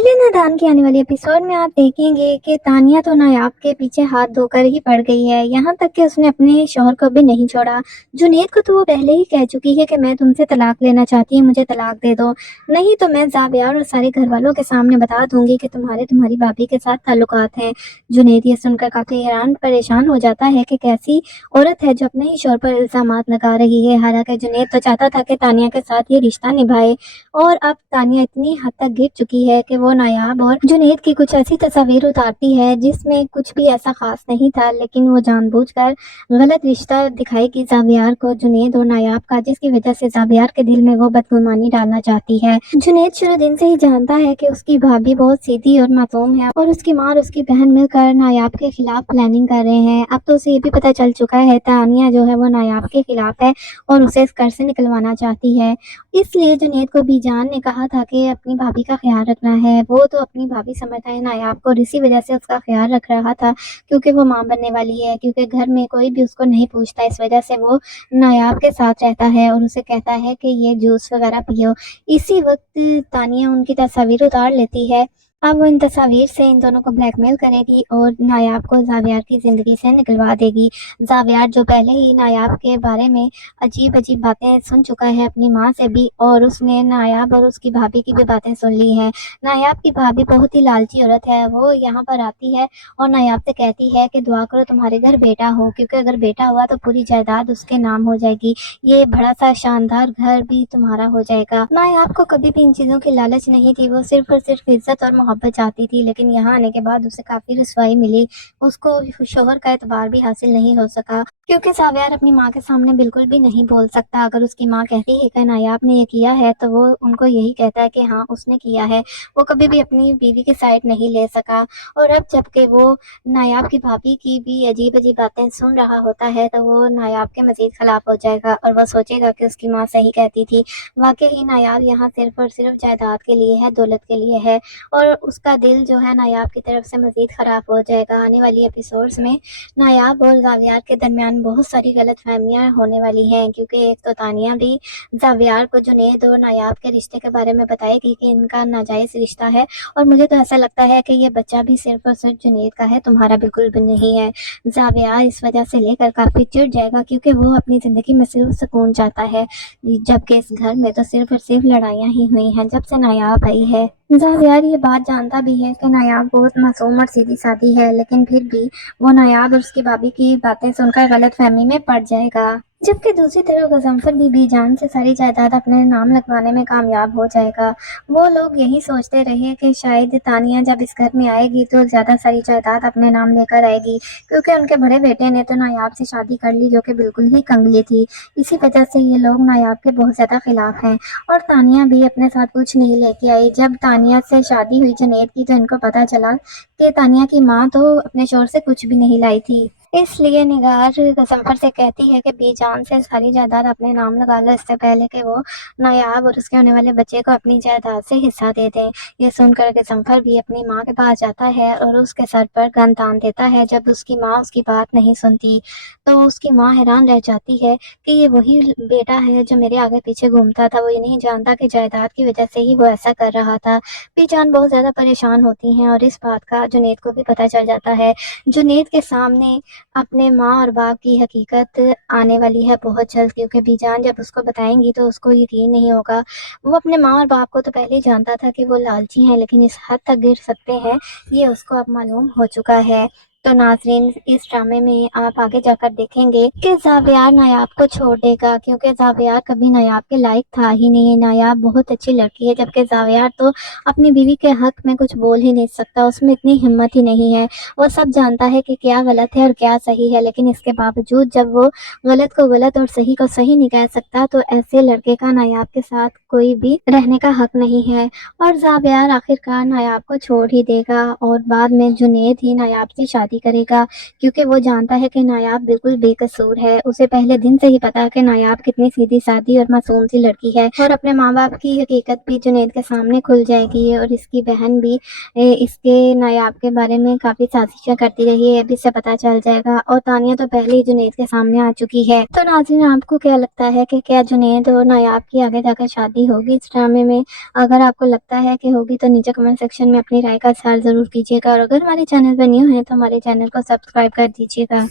दिल नादान की आने वाली एपिसोड में आप देखेंगे कि तानिया तो नायाब के पीछे हाथ धोकर ही पड़ गई है। यहाँ तक कि उसने अपने शौहर को भी नहीं छोड़ा। जुनैद को तो वो पहले ही कह चुकी है कि मैं तुमसे तलाक लेना चाहती हूँ, मुझे तलाक दे दो, नहीं तो मैं ज़ाबियार और सारे घर वालों के सामने बता दूंगी कि तुम्हारी भाभी के साथ ताल्लुकात हैं। जुनैद ये सुनकर काफ़ी हैरान परेशान हो जाता है कि कैसी औरत है जो अपने ही शौहर पर इल्ज़ामात लगा रही है। हालांकि जुनैद तो चाहता था कि तानिया के साथ ये रिश्ता निभाए, और अब तानिया इतनी हद तक गिर चुकी है कि वो नायाब और जुनैद की कुछ ऐसी तस्वीर उतारती है जिसमें कुछ भी ऐसा खास नहीं था, लेकिन वो जानबूझकर गलत रिश्ता दिखाएगी ज़ाबियार को, जुनैद और नायाब का, जिसकी वजह से ज़ाबियार के दिल में वो बदगुमानी डालना चाहती है। जुनैद शुरू दिन से ही जानता है कि उसकी भाभी बहुत सीधी और मासूम है और उसकी माँ और उसकी बहन मिलकर नायाब के खिलाफ प्लानिंग कर रहे हैं। अब तो उसे ये भी पता चल चुका है तानिया जो है वो नायाब के खिलाफ है और उसे इस घर से निकलवाना चाहती है। इसलिए जुनैद को बीजान ने कहा था कि अपनी भाभी का ख्याल रखना है। वो तो अपनी भाभी समझता है नायाब को और इसी वजह से उसका ख्याल रख रहा था, क्योंकि वो मां बनने वाली है, क्योंकि घर में कोई भी उसको नहीं पूछता, इस वजह से वो नायाब के साथ रहता है और उसे कहता है कि ये जूस वगैरह पियो। इसी वक्त तानिया उनकी तस्वीर उतार लेती है। अब वो इन तस्वीर से इन दोनों को ब्लैकमेल करेगी और नायाब को ज़ाबियार की ज़िंदगी से निकलवा देगी। ज़ाबियार जो पहले ही नायाब के बारे में अजीब अजीब बातें सुन चुका है अपनी माँ से भी, और उसने नायाब और उसकी भाभी की भी बातें सुन ली हैं। नायाब की भाभी बहुत ही लालची औरत है। वो यहाँ पर आती है और नायाब से कहती है कि दुआ करो तुम्हारे घर बेटा हो, क्योंकि अगर बेटा हुआ तो पूरी जायदाद उसके नाम हो जाएगी, ये बड़ा सा शानदार घर भी तुम्हारा हो जाएगा। नायाब को कभी भी इन चीज़ों की लालच नहीं थी, वो सिर्फ और सिर्फ इज्जत और मोहब्बत चाहती थी, लेकिन यहाँ आने के बाद उसे काफ़ी रुसवाई मिली। उसको शोहर का एतबार भी हासिल नहीं हो सका, क्योंकि ज़ाबियार अपनी माँ के सामने बिल्कुल भी नहीं बोल सकता। अगर उसकी माँ कहती है कि नायाब ने ये किया है तो वो उनको यही कहता है कि हाँ उसने किया है। वो कभी भी अपनी बीवी की साइड नहीं ले सका। और अब जबकि वो नायाब की भाभी की भी अजीब अजीब बातें सुन रहा होता है तो वो नायाब के मजीद खिलाफ हो जाएगा और वो सोचेगा कि उसकी माँ सही कहती थी। वाकई ही नायाब यहाँ सिर्फ और सिर्फ जायदाद के लिए है, दौलत के लिए है, और उसका दिल जो है नायाब की तरफ से मजीद ख़राब हो जाएगा। आने वाली एपिसोड्स में नायाब और ज़ावियार के दरमियान बहुत सारी गलतफहमियां होने वाली हैं, क्योंकि एक तो तानिया भी ज़ावियार को जुनैद और नायाब के रिश्ते के बारे में बताएगी कि इनका नाजायज़ रिश्ता है, और मुझे तो ऐसा लगता है कि ये बच्चा भी सिर्फ और सिर्फ जुनैद का है, तुम्हारा बिल्कुल भी नहीं है। ज़ावियार इस वजह से लेकर काफ़ी चिढ़ जाएगा, क्योंकि वो अपनी ज़िंदगी में सिर्फ सुकून चाहता है, जबकि इस घर में तो सिर्फ और सिर्फ लड़ाइयाँ ही हुई हैं जब से नायाब आई है। ज़ावियार ये बात जानता भी है कि नायाब बहुत मासूम और सीधी सादी है, लेकिन फिर भी वो नायाब और उसकी भाभी की बातें सुनकर गलतफहमी में पड़ जाएगा। जबकि दूसरी तरफ गजनफर भी बीजान से सारी जायदाद अपने नाम लगवाने में कामयाब हो जाएगा। वो लोग यही सोचते रहे कि शायद तानिया जब इस घर में आएगी तो ज़्यादा सारी जायदाद अपने नाम लेकर आएगी, क्योंकि उनके बड़े बेटे ने तो नायाब से शादी कर ली जो कि बिल्कुल ही कंगली थी। इसी वजह से ये लोग नायाब के बहुत ज़्यादा खिलाफ हैं, और तानिया भी अपने साथ कुछ नहीं लेके आई। जब तानिया से शादी हुई जुनैद की तो इनको पता चला कि तानिया की माँ तो अपने शोहर से कुछ भी नहीं लाई थी। इसलिए निगार गजनफर से कहती है कि बीजान से सारी जायदाद अपने नाम लगा लो, इससे पहले कि वो नायाब और उसके होने वाले बच्चे को अपनी जायदाद से हिस्सा दे दें। ये सुनकर गजनफर भी अपनी माँ के पास जाता है और उसके सर पर गन तान देता है। जब उसकी माँ उसकी बात नहीं सुनती तो उसकी माँ हैरान रह जाती है कि ये वही बेटा है जो मेरे आगे पीछे घूमता था। वो ये नहीं जानता कि जायदाद की वजह से ही वो ऐसा कर रहा था। बीजान बहुत ज़्यादा परेशान होती हैं और इस बात का जुनैद को भी पता चल जाता है। जुनैद के सामने अपने माँ और बाप की हकीकत आने वाली है बहुत जल्द, क्योंकि बीजान जब उसको बताएंगी तो उसको यकीन नहीं होगा। वो अपने माँ और बाप को तो पहले ही जानता था कि वो लालची हैं, लेकिन इस हद तक गिर सकते हैं ये उसको अब मालूम हो चुका है। तो नाजरीन, इस ड्रामे में आप आगे जाकर देखेंगे कि ज़ावियार नायाब को छोड़ देगा, क्योंकि ज़ावियार कभी नायाब के लायक था ही नहीं। नायाब बहुत अच्छी लड़की है, जबकि ज़ावियार तो अपनी बीवी के हक में कुछ बोल ही नहीं सकता, उसमें इतनी हिम्मत ही नहीं है। वो सब जानता है कि क्या गलत है और क्या सही है, लेकिन इसके बावजूद जब वो गलत को गलत और सही को सही नहीं कह सकता तो ऐसे लड़के का नायाब के साथ कोई भी रहने का हक नहीं है। और ज़ावियार आखिरकार नायाब को छोड़ ही देगा और बाद में जुनैद ही नायाब से शादी شادی کرے گا، کیونکہ وہ جانتا ہے کہ نایاب بالکل بے قصور ہے۔ اسے پہلے دن سے ہی پتا کہ نایاب کتنی سیدھی سادی اور معصوم سی لڑکی ہے، اور اپنے ماں باپ کی حقیقت بھی جنید کے سامنے کھل جائے گی، اور اس کی بہن بھی اس کے نایاب کے بارے میں کافی سازشیں کرتی رہی ہے، اب اس سے پتا چل جائے گا، اور تانیہ تو پہلے ہی جنید کے سامنے آ چکی ہے۔ تو ناظرین، آپ کو کیا لگتا ہے کہ کیا جنید اور نایاب کی آگے جا کر شادی ہوگی اس ڈرامے میں؟ اگر آپ کو لگتا ہے کہ ہوگی تو نیچے کمنٹ سیکشن میں اپنی رائے کا اظہار ضرور کیجیے گا، اور اگر ہمارے چینل پر نیو ہیں تو ہمارے چینل کو سبسکرائب کر دیجیے گا۔